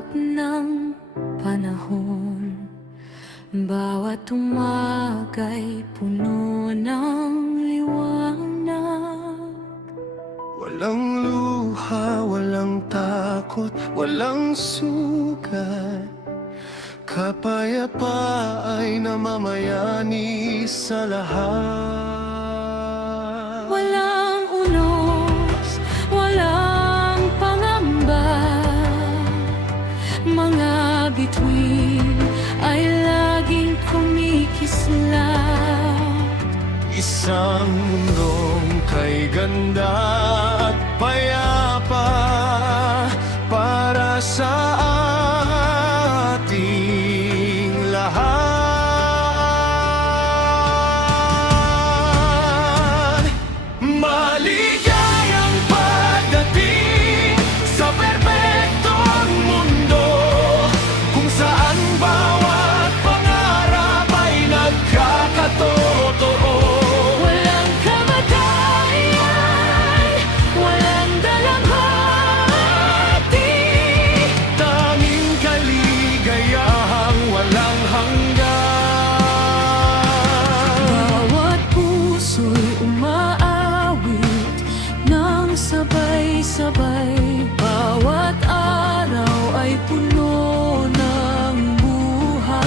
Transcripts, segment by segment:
yakap ng panahon. Bawat umaga'y puno ng liwanag. Walang luha, walang takot, walang sugat. Kapayapa ay namamayani sa lahat. Walang unos, walang pangamba. Mga bituin ay laging kumikislap. Isang mundong kay ganda at payapa para sa ating lahat. Maligayang pagdating sa perpektong mundo, kung saan bawat pangarap ay nagkakatotoo. Walang kamatayan, walang dalamhati. Tanging kaligayahang walang hanggan. Bawat puso'y umaawit ng sabay-sabay. Bawat araw ay puno ng buhay.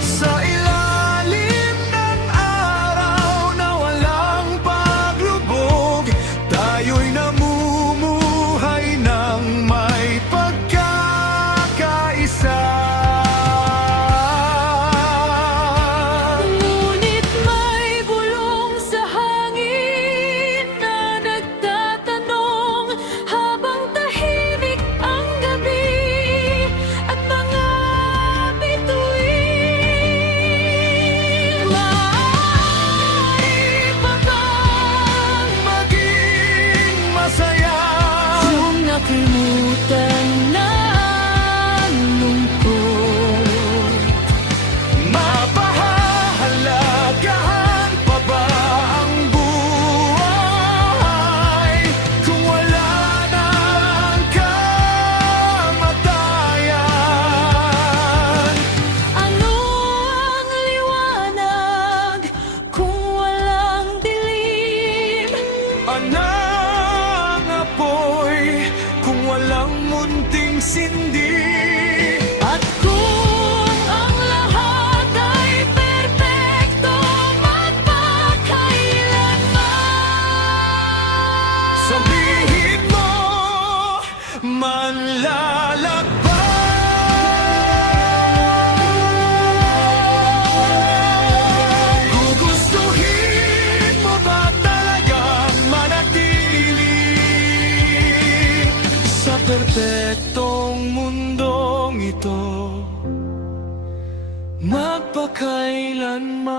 Sa ilalim ng araw na walang paglubog, tayo'y namumuhay ng may pagkakaisa. Ngunit may bulong sa hangin na nagtatanong, habang tahimik ang gabi at mga bituin. Maaari pa bang Maging masaya kung nakalimutan na ang lungkot? mapahahalagahan pa ba ang buhay kung wala ng kamatayan? Ano ang liwanag kung walang dilim? Anong apoy kung walang munting sindi? At kung ang lahat ay perpekto magpakailanman, Sabihin mo, manlalakbay. Gugustuhin mo ba talagang manatili sa perpektong mundong ito magpakailanman?